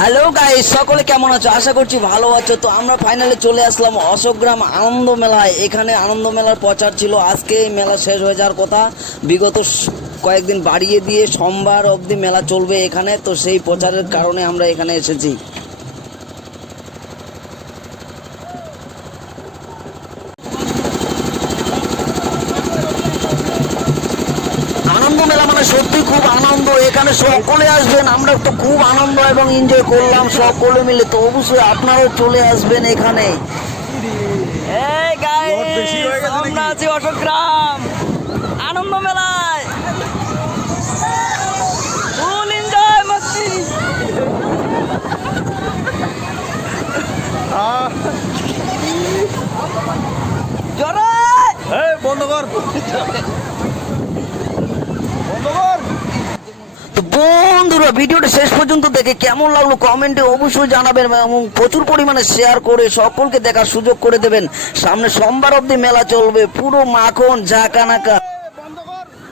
Hello guys, সকলে কেমন আছো? আশা করছি ভালো আছো। তো আমরা ফাইনালি চলে আসলাম অশোকগ্রাম আনন্দ মেলায়। এখানে আনন্দ মেলার প্রচার ছিল, আজকে এই মেলা শেষ হয়ে যাওয়ার কথা। বিগত কয়েকদিন বাড়িয়ে দিয়ে সোমবার অবধি মেলা চলবে এখানে। তো সেই প্রচারের কারণে আমরা এখানে এসেছি। আনন্দ মেলা মানে সত্যি খুব আনন্দ, এখানে সকলে আসবেন। আমরা তো খুব আনন্দ এবং এনজয় করলাম সকলে মিলে। তো অবশ্যই আপনারাও চলে আসবেন এখানে। এই গাইস, আমরা আছি অশোকগ্রাম আনন্দ মেলায়। ফুল এনজয় মস্তি। জোরে বন্ধ কর। তো বন্ধুরা, ভিডিওটা শেষ পর্যন্ত দেখে কেমন লাগলো কমেন্টে অবশ্যই জানাবেন এবং প্রচুর পরিমাণে শেয়ার করে সকলকে দেখার সুযোগ করে দেবেন। সামনে সোমবার অবধি মেলা চলবে, পুরো মাখন ঝাঁকানাকা।